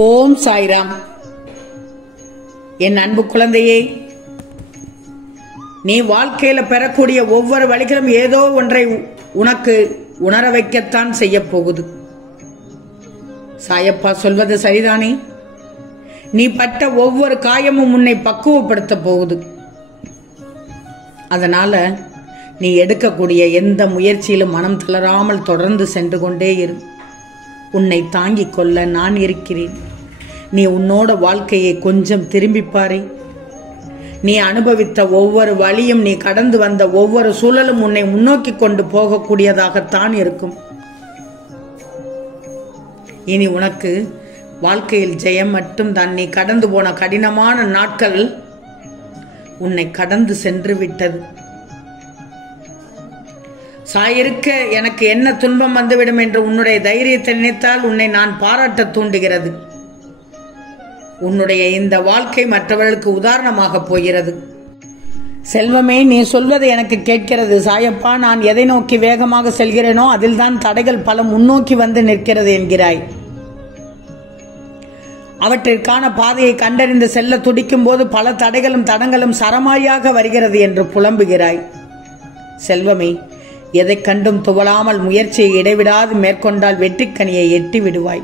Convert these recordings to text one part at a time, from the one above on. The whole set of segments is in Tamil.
ஓம் சாய்ராம். என் அன்பு குழந்தையே, நீ வாழ்க்கையில பெறக்கூடிய ஒவ்வொரு வழிகளும் ஏதோ ஒன்றை உனக்கு உணர வைக்கத்தான் செய்ய போகுது. சாயப்பா சொல்வது சரிதானே? நீ பட்ட ஒவ்வொரு காயமும் உன்னை பக்குவப்படுத்த போகுது. அதனால நீ எடுக்கக்கூடிய எந்த முயற்சியிலும் மனம் தளராமல் தொடர்ந்து சென்று கொண்டே இரு. உன்னை தாங்கிக் கொள்ள நான் இருக்கிறேன். நீ உன்னோட வாழ்க்கையை கொஞ்சம் திரும்பி பாரு. நீ அனுபவித்த ஒவ்வொரு வழியும், நீ கடந்து வந்த ஒவ்வொரு சூழலும் உன்னை முன்னோக்கி கொண்டு போகக்கூடியதாகத்தான் இருக்கும். இனி உனக்கு வாழ்க்கையில் ஜெயம் மட்டும்தான். நீ கடந்து போன கடினமான நாட்கள் உன்னை கடந்து சென்று விட்டது. சாயிருக்க எனக்கு என்ன துன்பம் வந்துவிடும் என்று உன்னுடைய தைரியத்தை நினைத்தால் உன்னை நான் பாராட்ட தூண்டுகிறது. உன்னுடைய இந்த வாழ்க்கை மற்றவர்களுக்கு உதாரணமாக போகிறது. செல்வமே, நீ சொல்வது எனக்கு கேட்கிறது. சாயப்பா, நான் எதை நோக்கி வேகமாக செல்கிறேனோ அதில் தான் தடைகள் பல முன்னோக்கி வந்து நிற்கிறது என்கிறாய். அவற்றிற்கான பாதையை கண்டறிந்து செல்ல துடிக்கும் போது பல தடைகளும் தடங்களும் சரமாரியாக வருகிறது என்று புலம்புகிறாய். செல்வமே, எதை கண்டும் துவளாமல் முயற்சியை இடைவிடாது மேற்கொண்டால் வெற்றிக்கனியை எட்டி விடுவாய்.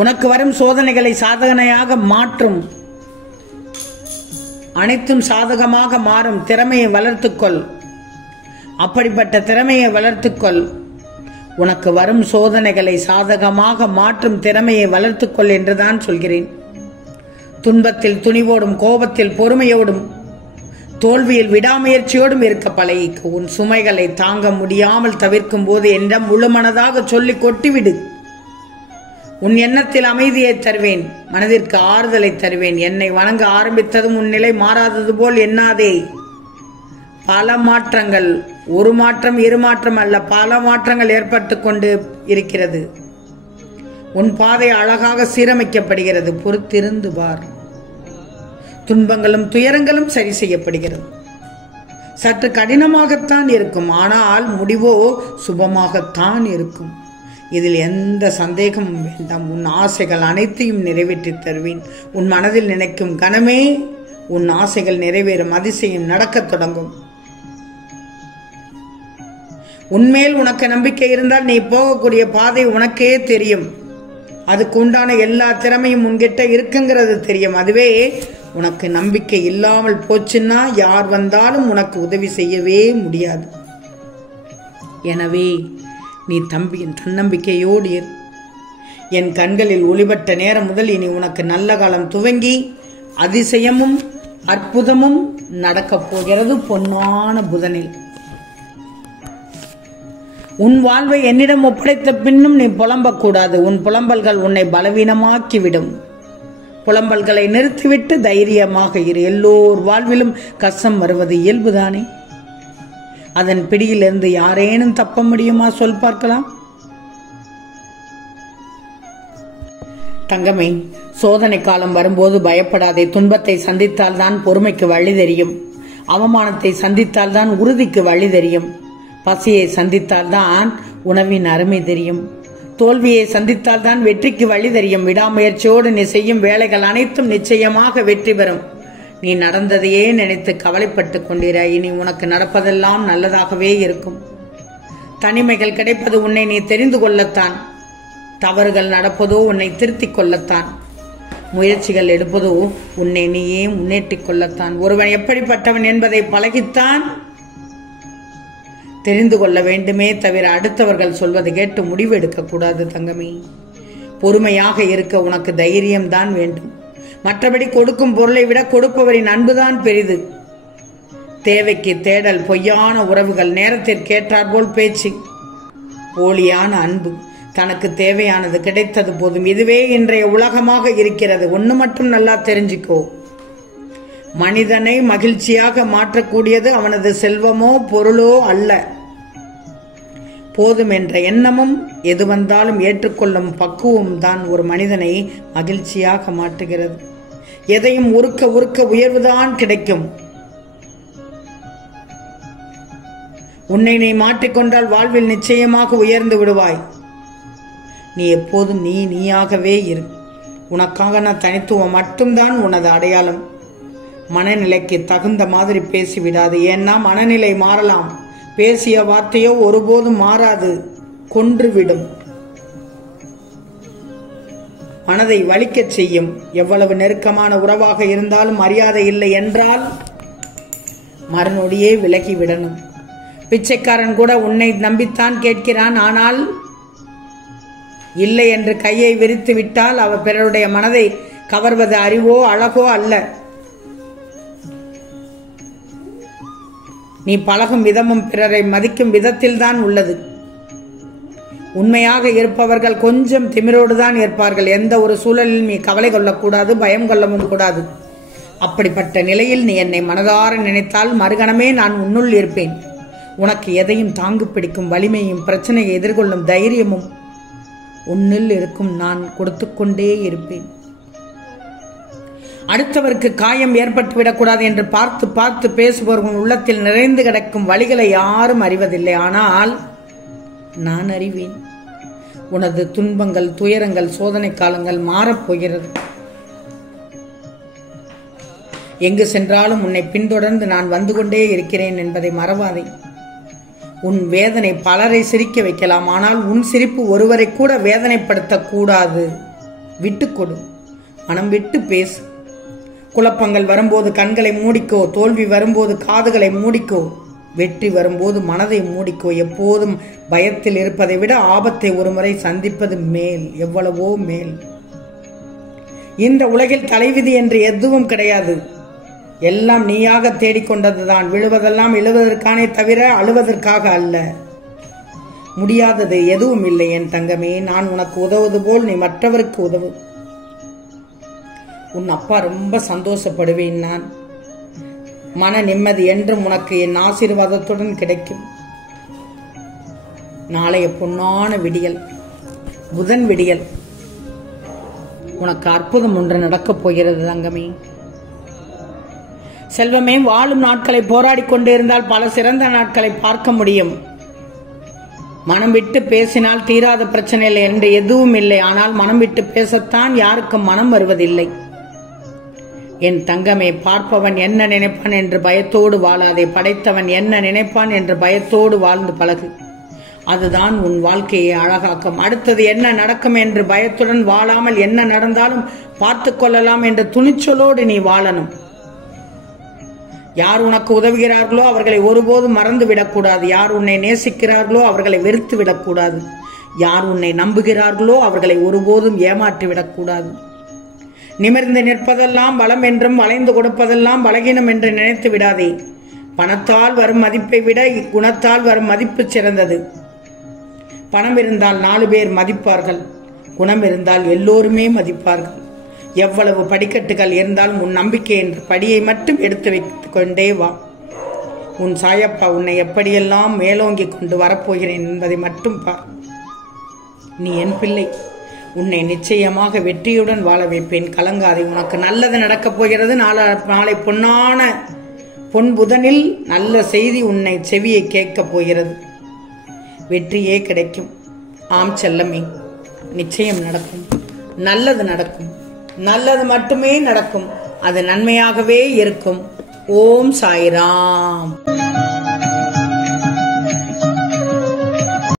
உனக்கு வரும் சோதனைகளை சாதனையாக மாற்றும். அனைத்தும் சாதகமாக மாறும் திறமையை வளர்த்துக்கொள். அப்படிப்பட்ட திறமையை வளர்த்துக்கொள். உனக்கு வரும் சோதனைகளை சாதகமாக மாற்றும் திறமையை வளர்த்துக்கொள் என்றுதான் சொல்கிறேன். துன்பத்தில் துணிவோடும், கோபத்தில் பொறுமையோடும், தோல்வியில் விடாமுயற்சியோடும் இருக்க பழகிக்க. உன் சுமைகளை தாங்க முடியாமல் தவிர்க்கும் போது என்னிடம் முழு மனதாக சொல்லி கொட்டிவிடு. உன் எண்ணத்தில் அமைதியை தருவேன், மனதிற்கு ஆறுதலை தருவேன். என்னை வணங்க ஆரம்பித்ததும் உன் நிலை மாறாதது போல் எண்ணாதே. பல மாற்றங்கள், ஒரு மாற்றம் இரு மாற்றம் அல்ல, பல மாற்றங்கள் ஏற்பட்டு கொண்டு இருக்கிறது. உன் பாதை அழகாக சீரமைக்கப்படுகிறது. பொறுத்திருந்து பார். துன்பங்களும் துயரங்களும் சரி செய்யப்படுகிறது. சற்று கடினமாகத்தான் இருக்கும், ஆனால் முடிவோ சுபமாகத்தான் இருக்கும். இதில் எந்த சந்தேகமும் வேண்டாம். உன் ஆசைகள் அனைத்தையும் நிறைவேற்றி தருவேன். உன் மனதில் நினைக்கும் கணமே உன் ஆசைகள் நிறைவேறும் அதிசயம் நடக்கத் தொடங்கும். உன்மேல் உனக்கு நம்பிக்கை இருந்தால் நீ போகக்கூடிய பாதை உனக்கே தெரியும். அதுக்கு உண்டான எல்லா திறமையும் உன்கிட்ட இருக்குங்கிறது தெரியும். அதுவே உனக்கு நம்பிக்கை இல்லாமல் போச்சுன்னா யார் வந்தாலும் உனக்கு உதவி செய்யவே முடியாது. எனவே நீ தன்னம்பிக்கையோடு இரு. என் கண்களில் ஒளிபட்ட நேரம் முதல் இனி உனக்கு நல்ல காலம் துவங்கி அதிசயமும் அற்புதமும் நடக்கப் போகிறது. பொன்னான புதனில் உன் வாழ்வை என்னிடம் ஒப்படைத்த பின்னும் நீ புலம்பக்கூடாது. உன் புலம்பல்கள் உன்னை பலவீனமாக்கிவிடும். புலம்பல்களை நிறுத்திவிட்டு தைரியமாக இரு. எல்லோர் வாழ்விலும் கஷ்டம் வருவது இயல்புதானே. அதன் பிடியிலிருந்து யாரேனும் தப்ப முடியுமா? சொல் பார்க்கலாம். தங்கமே, சோதனை காலம் வரும்போது பயப்படாதே. துன்பத்தை சந்தித்தால் தான் பொறுமைக்கு வழி தெரியும். அவமானத்தை சந்தித்தால் தான் உறுதிக்கு வழி தெரியும். பசியை சந்தித்தால் தான் உணவின் அருமை தெரியும். தோல்வியை சந்தித்தால் தான் வெற்றிக்கு வழி தெரியும். விடாமுயற்சியோடு நீ செய்யும் வேலைகள் அனைத்தும் நிச்சயமாக வெற்றி பெறும். நீ நடந்ததையே நினைத்து கவலைப்பட்டு கொண்டிராய். இனி உனக்கு நடப்பதெல்லாம் நல்லதாகவே இருக்கும். தனிமைகள் கிடைப்பது உன்னை நீ தெரிந்து கொள்ளத்தான். தவறுகள் நடப்பதோ உன்னை திருத்திக் கொள்ளத்தான். முயற்சிகள் எடுப்பதோ உன்னை நீயே முன்னேற்றிக் கொள்ளத்தான். ஒருவன் எப்படிப்பட்டவன் என்பதை பழகித்தான் தெரிந்து கொள்ள வேண்டுமே தவிர அடுத்தவர்கள் சொல்வதை கேட்டு முடிவு எடுக்கக்கூடாது. தங்கமே, பொறுமையாக இருக்க உனக்கு தைரியம்தான் வேண்டும். மற்றபடி கொடுக்கும் பொருளை விட கொடுப்பவரின் அன்புதான் பெரிது. தேவைக்கு தேடல், பொய்யான உறவுகள், நேரத்திற்கேற்றாற்போல் பேச்சு, போலியான அன்பு, தனக்கு தேவையானது கிடைத்தது போதும், இதுவே இன்றைய உலகமாக இருக்கிறது. ஒன்று மட்டும் நல்லா தெரிஞ்சுக்கோ. மனிதனை மகிழ்ச்சியாக மாற்றக்கூடியது அவனது செல்வமோ பொருளோ அல்ல, போதும் என்ற எண்ணமும் எது வந்தாலும் ஏற்றுக்கொள்ளும் பக்குவம் தான் ஒரு மனிதனை மகிழ்ச்சியாக மாற்றுகிறது. எதையும் உருக்க உருக்க உயர்வுதான் கிடைக்கும். உன்னை நீ மாற்றிக்கொண்டால் வாழ்வில் நிச்சயமாக உயர்ந்து விடுவாய். நீ எப்போதும் நீயாகவே இரு. உனக்கான தனித்துவம் மட்டும்தான் உனது அடையாளம். மனநிலைக்கு தகுந்த மாதிரி பேசிவிடாது. ஏன்னா மனநிலை மாறலாம், பேசிய வார்த்தையோ ஒருபோதும் மாறாது, கொன்றுவிடும், மனதை வலிக்கச் செய்யும். எவ்வளவு நெருக்கமான உறவாக இருந்தாலும் மரியாதை இல்லை என்றால் மறுநொடியே விலகிவிடணும். பிச்சைக்காரன் கூட உன்னை நம்பித்தான் கேட்கிறான். ஆனால் இல்லை என்று கையை விரித்து விட்டால் அவர் பிறருடைய மனதை கவர்வது அறிவோ அழகோ அல்ல. நீ பழகும் விதமும் பிறரை மதிக்கும் விதத்தில் தான் உள்ளது. உண்மையாக இருப்பவர்கள் கொஞ்சம் திமிரோடு தான் இருப்பார்கள். எந்த ஒரு சூழலில் நீ கவலை கொள்ளக்கூடாது, பயம் கொள்ளவும் கூடாது. அப்படிப்பட்ட நிலையில் நீ என்னை மனதார நினைத்தால் மறுகணமே நான் உன்னுள் இருப்பேன். உனக்கு எதையும் தாங்கு பிடிக்கும் வலிமையும் பிரச்சனையை எதிர்கொள்ளும் தைரியமும் உன்னில் இருக்கும். நான் கொடுத்து கொண்டே இருப்பேன். அடுத்தவருக்கு காயம் ஏற்பட்டு விடக்கூடாது என்று பார்த்து பார்த்து பேசுபவர்கள் உள்ளத்தில் நிறைந்து கிடக்கும் வழிகளை யாரும் அறிவதில்லை. ஆனால் நான் அறிவேன். உனது துன்பங்கள், துயரங்கள், சோதனை காலங்கள் மாறப்போகிறது. எங்கு சென்றாலும் உன்னை பின்தொடர்ந்து நான் வந்து கொண்டே இருக்கிறேன் என்பதை மறவாதே. உன் வேதனை பலரை சிரிக்க வைக்கலாம், ஆனால் உன் சிரிப்பு ஒருவரை கூட வேதனைப்படுத்தக்கூடாது. விட்டுக்கொடு, மனம் விட்டு பேசு. குழப்பங்கள் வரும்போது கண்களை மூடிக்கோ, தோல்வி வரும்போது காதுகளை மூடிக்கோ, வெற்றி வரும்போது மனதை மூடிக்கோ. எப்போதும் பயத்தில் இருப்பதை விட ஆபத்தை ஒருமுறை சந்திப்பது மேல், எவ்வளவோ மேல். இந்த உலகில் தலைவிதி என்று எதுவும் கிடையாது. எல்லாம் நீயாக தேடிக்கொண்டதுதான். விழுவதெல்லாம் எழுவதற்கானே தவிர அழுவதற்காக அல்ல. முடியாதது எதுவும் இல்லை என் தங்கமே. நான் உனக்கு உதவுவது போல் நீ மற்றவருக்கு உதவு. உன் அப்பா ரொம்ப சந்தோஷப்படுவேன். நான் மன நிம்மதி என்றும் உனக்கு என் ஆசீர்வாதத்துடன் கிடைக்கும். நாளைய பொன்னான விடியல், புதன் விடியல், உனக்கு அற்புதம் ஒன்று நடக்கப் போகிறது தங்கமே. செல்வமே, வாழும் நாட்களை போராடி கொண்டிருந்தால் பல சிறந்த நாட்களை பார்க்க முடியும். மனம் விட்டு பேசினால் தீராத பிரச்சனை இல்லை என்று எதுவும் இல்லை. ஆனால் மனம் விட்டு பேசத்தான் யாருக்கும் மனம் வருவதில்லை. என் தங்கமே, பார்ப்பவன் என்ன நினைப்பான் என்று பயத்தோடு வாழாதே. படைத்தவன் என்ன நினைப்பான் என்று பயத்தோடு வாழ்ந்து பழகு. அதுதான் உன் வாழ்க்கையை அழகாக்கும். அடுத்தது என்ன நடக்கும் என்று பயத்துடன் வாழாமல் என்ன நடந்தாலும் பார்த்து கொள்ளலாம் என்ற துணிச்சலோடு நீ வாழணும். யார் உனக்கு உதவுகிறார்களோ அவர்களை ஒருபோதும் மறந்து விடக்கூடாது. யார் உன்னை நேசிக்கிறார்களோ அவர்களை வெறுத்து விடக்கூடாது. யார் உன்னை நம்புகிறார்களோ அவர்களை ஒருபோதும் ஏமாற்றி விடக்கூடாது. நிமிர்ந்து நிற்பதெல்லாம் பலம் என்றும் வளைந்து கொடுப்பதெல்லாம் பலகீனம் என்று நினைத்து விடாதே. பணத்தால் வரும் மதிப்பை விட குணத்தால் வரும் மதிப்பு சிறந்தது. பணம் இருந்தால் 4 பேர் மதிப்பார்கள், குணம் இருந்தால் எல்லோருமே மதிப்பார்கள். எவ்வளவு படிக்கட்டுகள் இருந்தாலும் உன் நம்பிக்கை என்ற படியை மட்டும் எடுத்து வைத்துக் கொண்டே வா. உன் சாயப்பா உன்னை எப்படியெல்லாம் மேலோங்கி கொண்டு வரப்போகிறேன் என்பதை மட்டும் பார். நீ என் பிள்ளை. உன்னை நிச்சயமாக வெற்றியுடன் வாழ வைப்பேன். கலங்காதே. உனக்கு நல்லது நடக்கப் போகிறது. நாளை பொன்னான பொன் புதனில் நல்ல செய்தி உன்னை செவியை கேட்கப் போகிறது. வெற்றியே கிடைக்கும். ஆம் செல்லமே, நிச்சயம் நடக்கும். நல்லது நடக்கும். நல்லது மட்டுமே நடக்கும். அது நன்மையாகவே இருக்கும். ஓம் சாய்ராம்.